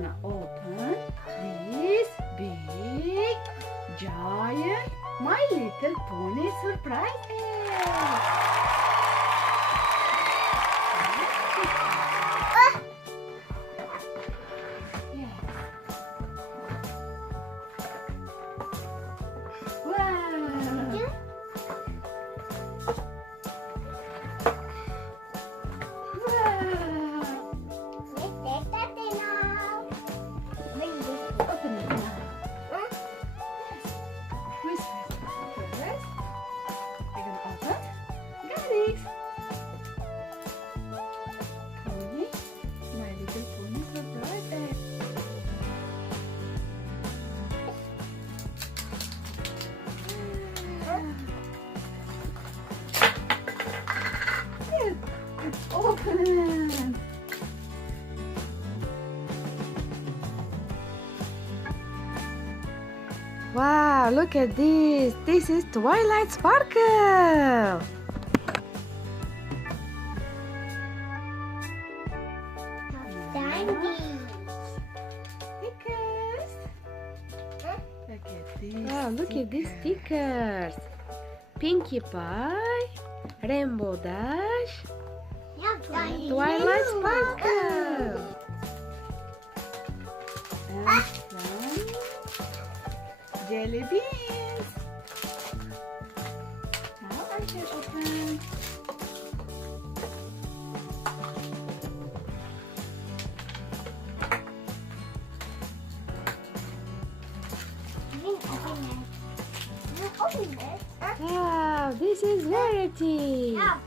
gonna open this big, giant My Little Pony surprise egg. Open! Wow, look at this! This is Twilight Sparkle! Stickers! Look at this! Wow, look at these stickers! Pinkie Pie, Rainbow Dash, Twilight Sparkle, and some jelly beans. Now I can open. Wow, this is Verity. Now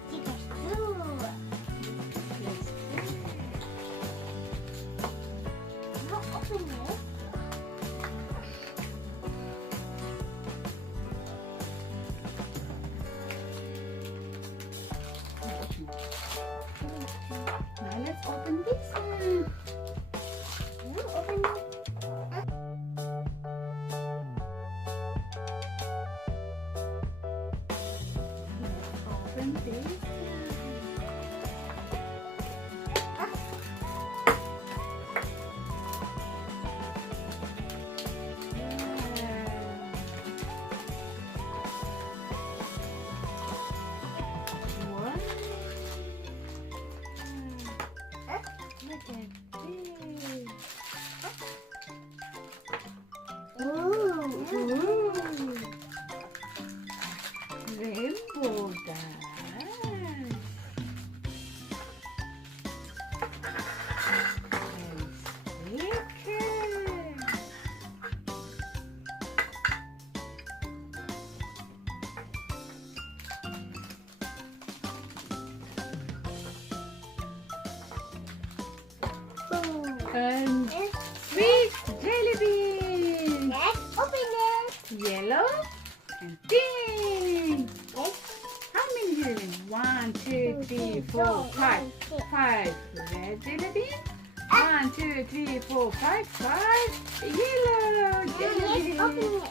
let's open this one. Open this. Rainbow Dash. And sticker. And sweet jelly beans. Let's open it. Yellow and pink. How many jelly beans? 1, 2, 3, 4, 5. 5 red jelly beans. 1, 2, 3, 4, 5. 5 yellow jelly beans.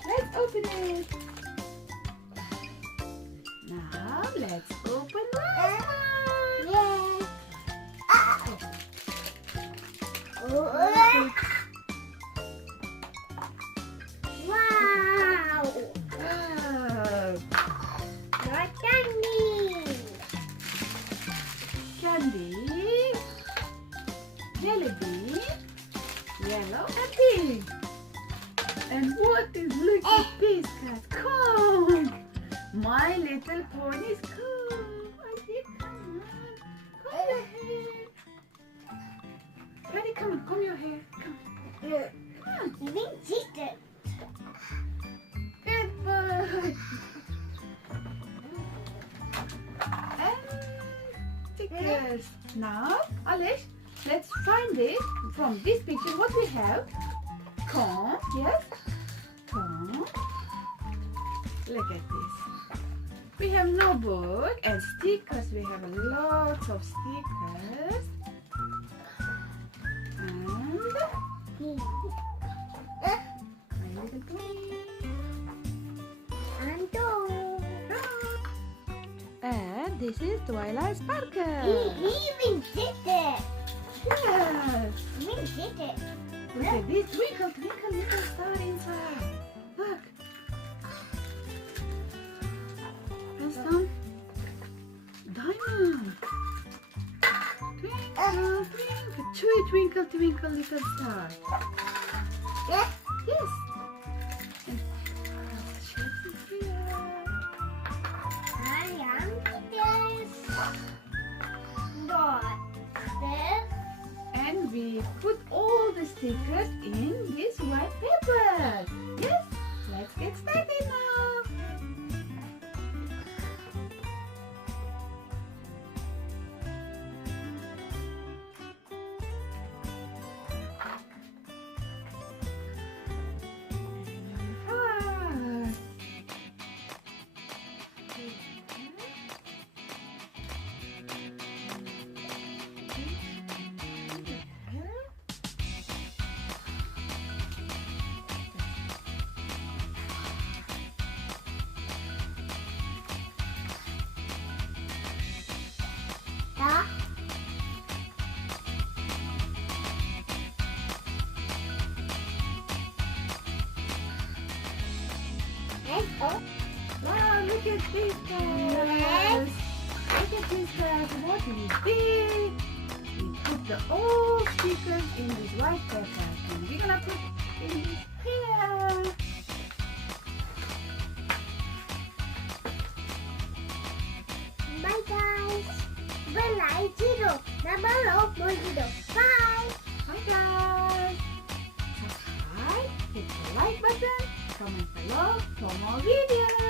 Let's open it. Now let's open last one. Yeah. Wow. What candy? Candy, jelly bean, yellow and pink. And what is, look at this cat, comb. My Little Pony's comb. I did come on. Comb your hair. Ready, come on, comb your hair. Come on. You didn't cheat it. Good boy. And stickers. Now, Alish, let's find it from this picture. What we have? Comb, yes. Comb. Look at this. We have notebook and stickers. We have lots of stickers. And My Little Pony. And this is Twilight Sparkle. He even did it. Yes. He did it. Look at this. Twinkle, twinkle, little star inside. Look. And some diamond. Twinkle, twinkle. Twinkle, twinkle, little star. Yes. Yes. And shape here. I am this. Not this. And we put all the stickers in this white paper. Yes. Let's get started now. Heart. Yeah. And oh, Wow, look at this guys. Look at this guys. What we did. We put the old stickers in this white paper. And we're gonna put in this here. bye guys. Bye like zero. Number low, zero. Bye. Bye guys. Subscribe, hit the like button, comment below for more videos.